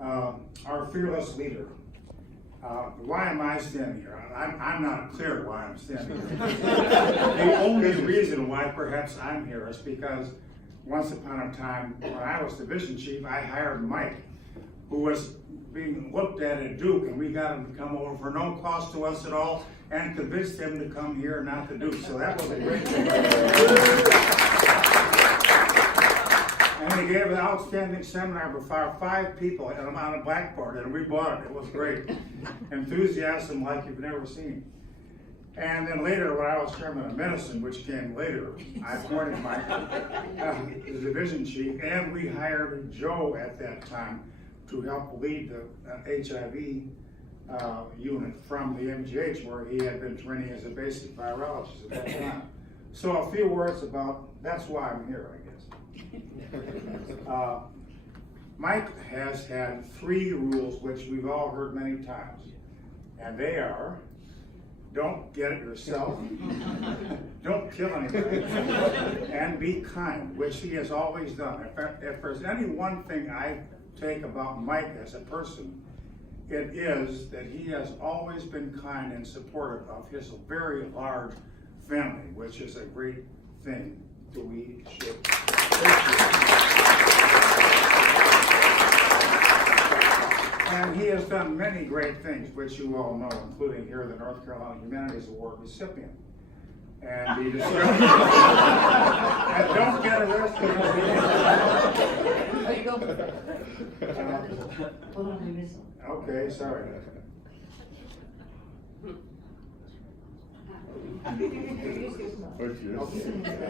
our fearless leader. Why am I standing here? I'm not clear why I'm standing here. The only reason why perhaps I'm here is because once upon a time, when I was division chief, I hired Mike, who was being looked at Duke, and we got him to come over for no cost to us at all, and convinced him to come here, not to Duke. So that was a great thing. And he gave an outstanding seminar for 5 people on a blackboard, and we bought it. It was great. Enthusiasm like you've never seen. And then later, when I was chairman of medicine, which came later, I appointed Mike the division chief, and we hired Joe at that time to help lead the HIV unit from the MGH, where he had been training as a basic virologist at that time. So a few words about, that's why I'm here, I guess. Mike has had 3 rules which we've all heard many times, and they are: don't get it yourself, don't kill anybody, and be kind, which he has always done. If there's any one thing I take about Mike as a person, it is that he has always been kind and supportive of his very large family, which is a great thing that we should. And he has done many great things, which you all know, including here the North Carolina Humanities Award recipient. And he discovered. And don't get arrested. There you go. Okay, sorry. Okay.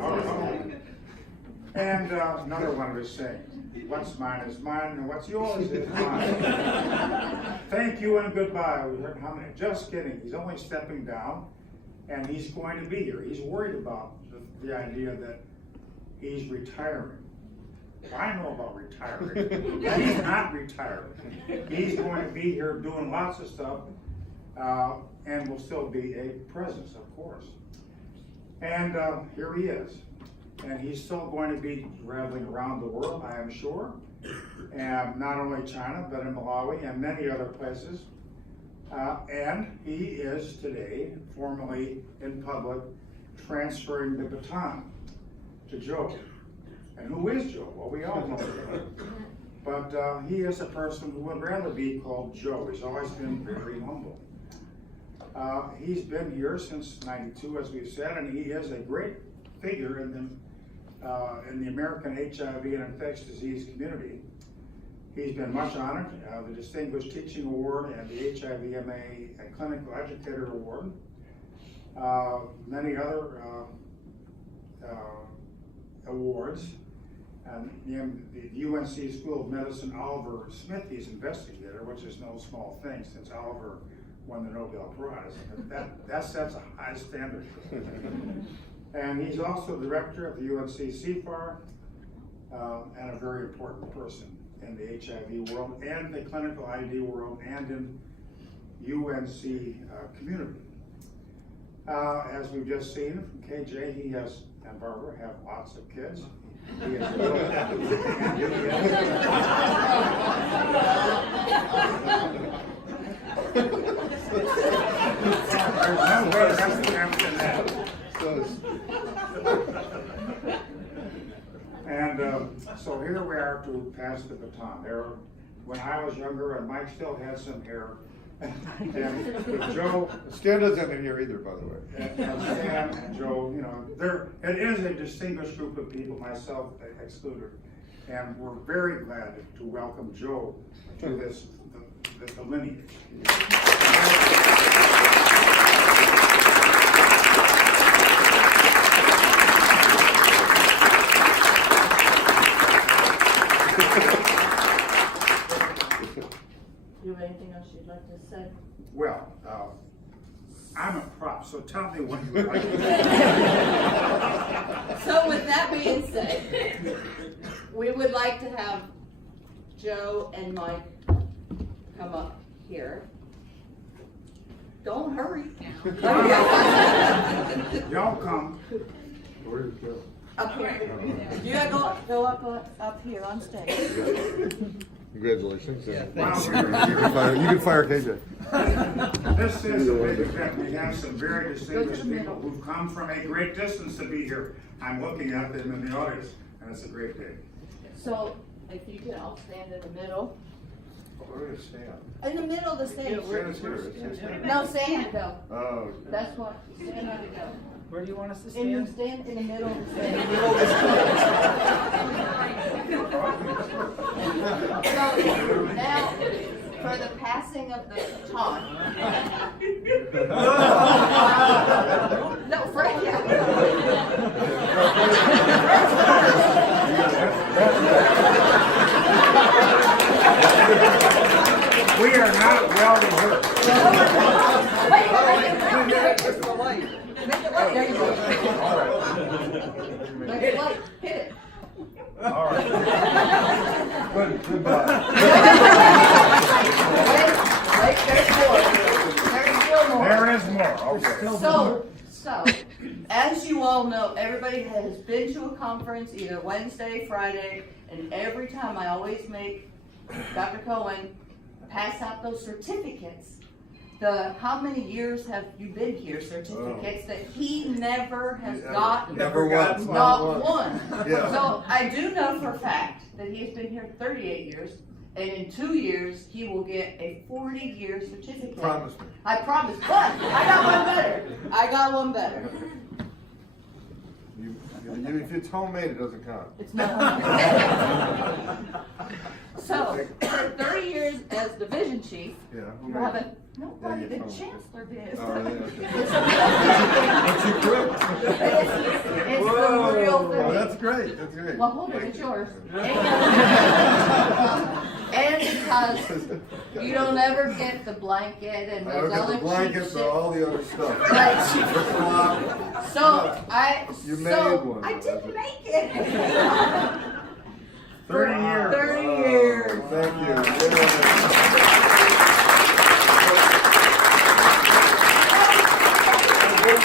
All right. And another one of his sayings: what's mine is mine, and what's yours is mine. Thank you and goodbye. We heard how many? Just kidding. He's only stepping down, and he's going to be here. He's worried about the idea that he's retiring. I know about retiring. He's not retiring. He's going to be here doing lots of stuff, and will still be a presence, of course. And here he is. And he's still going to be traveling around the world, I am sure. And not only China, but in Malawi and many other places. And he is today, formally in public, transferring the baton to Joe. And who is Joe? Well, we all know Joe. But he is a person who would rather be called Joe. He's always been very humble. He's been here since '92, as we've said, and he is a great figure in the American HIV and infectious disease community. He's been much honored, the Distinguished Teaching Award and the HIV-MA Clinical Educator Award. Many other awards. And the UNC School of Medicine, Oliver Smith, he's investigator, which is no small thing since Oliver won the Nobel Prize. That sets a high standard. And he's also director of the UNC CFAR, and a very important person in the HIV world and the clinical ID world and in UNC community. As we've just seen from KJ, he has, and Barbara, have lots of kids. He is and there's no way that's the answer to that. And so here we are to pass the baton. When I was younger, and Mike still had some hair, and Joe. Stan doesn't have any hair either, by the way. And Stan and Joe, it is a distinguished group of people, myself excluded, and we're very glad to welcome Joe to the lineage. Do you have anything else you'd like to say? Well, I'm a prop, so tell me what you would like to say. So with that being said, we would like to have Joe and Mike come up here. Don't hurry. Y'all come. Where's Joe? Up here. You gotta go up here on stage. Congratulations. Yeah, Wow. You can fire KJ. This is a big event. We have some very distinguished people who've come from a great distance to be here. I'm looking at them in the audience, and it's a great day. So, if you can all stand in the middle. We're gonna stand. In the middle of the stage. Stand is here. It's here. No, stand though. Oh. That's what, stand on the go. Where do you want us to And you stand? stand in the middle of the stage. So, now, for the passing of the baton. No, Frank, We are not well rehearsed. Wait, Where's the light? Make it light, there you go. Make it light, hit it. All right. Goodbye. Wait, there's more. There's still more. There is more, okay. So, as you all know, everybody has been to a conference either Wednesday, Friday, and every time I always make Dr. Cohen pass out those certificates. How many years have you been here certificates that he never has got Never once. not one. Yeah. So I do know for a fact that he has been here 38 years, and in 2 years he will get a 40-year certificate. Promise me. I promise, but I got one better. I got one better. If it's homemade, it doesn't count. It's not. So, for 30 years as division chief, Yeah. Who you made haven't. it? Nobody, Yeah, the you told me. chancellor did. Oh, yeah, okay. It's the real thing. Oh, that's great. That's great. Well, hold it, it's yours. And because you don't ever get the blanket and I don't those get other the cheap blankets shit. or all the other stuff. Right. So You made one. I didn't make it. 30 years. 30 Oh, years. Thank you.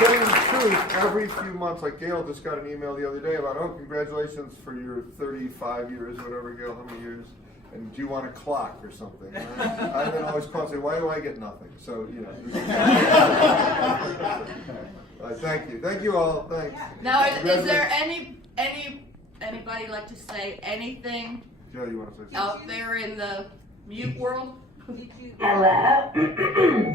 Getting the truth every few months, like Gail just got an email the other day about, oh, congratulations for your 35 years, whatever, Gail, how many years? And do you want a clock or something? And I then always call and say, why do I get nothing? So, you know. Thank you. Thank you all. Thanks. Now, is there anybody like to say anything Joe, you want to say something? out there in the mute world? Hello.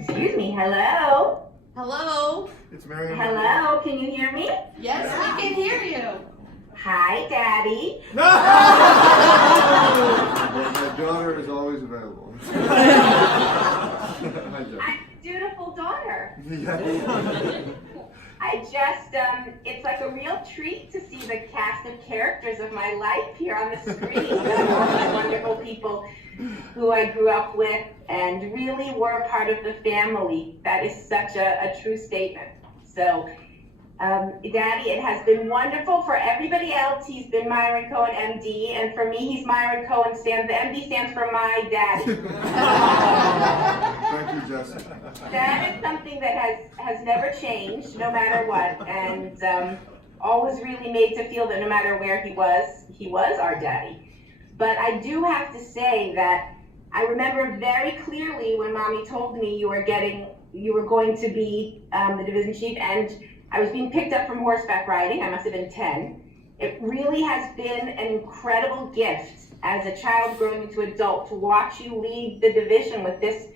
Excuse me. Hello. Hello? It's Myron. Hello. Can you hear me? Yes, we can hear you. Hi, Daddy. My daughter is always available. Hi, Joe. I'm a dutiful daughter. Yeah. I just, it's like a real treat to see the cast of characters of my life here on the screen. All the wonderful people who I grew up with and really were a part of the family. That is such a true statement. So, Daddy, it has been wonderful. For everybody else, he's been Myron Cohen, MD, and for me, he's Myron Cohen. The MD stands for my daddy. Thank you, Jessica. That is something that has never changed, no matter what, and always really made to feel that no matter where he was our daddy. But I do have to say that I remember very clearly when Mommy told me you were going to be the division chief, and I was being picked up from horseback riding. I must have been 10. It really has been an incredible gift as a child growing into adult to watch you lead the division with this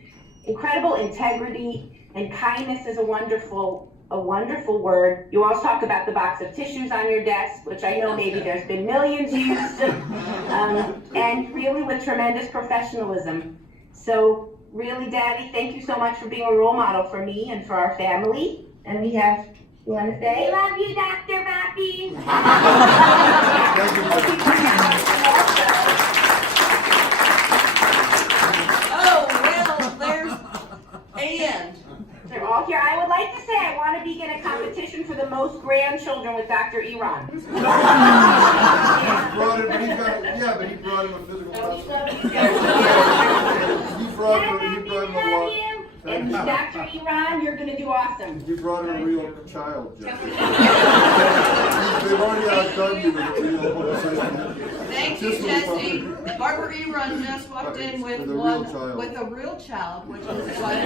incredible integrity, and kindness is a wonderful word. You always talk about the box of tissues on your desk, which I know maybe there's been millions used, and really with tremendous professionalism. So really, Daddy, thank you so much for being a role model for me and for our family. And you want to say? We love you, Dr. Bappy. Thank you, Oh, well, there's and. They're all here. I would like to say I want to begin a competition for the most grandchildren with Dr. Eron. He brought him a physical So we lesson. love you. He brought him a Love walk. you. And Dr. Eron, you're gonna do awesome. You brought in a real child, Jesse. They've already outdone you with a real homosexual. Thank you, Jesse. Barbara Eron just walked in with With a real one, child. with a real child, which is what.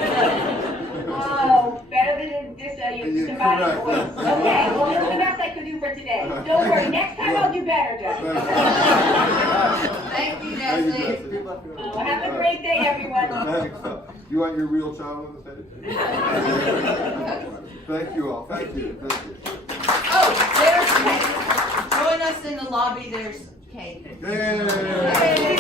Oh, better than just a You're disembodied correct, voice. yes. Okay, well, that's the best I could do for today. Don't worry, next time I'll do better, Jesse. Thank you, Thank you, Jesse. Jesse. Well, have a great day, everyone. Thanks. You want your real child on the stage? Thank you all. Thank you. Thank you. Oh, there's cake. Join us in the lobby, there's cake. Yay!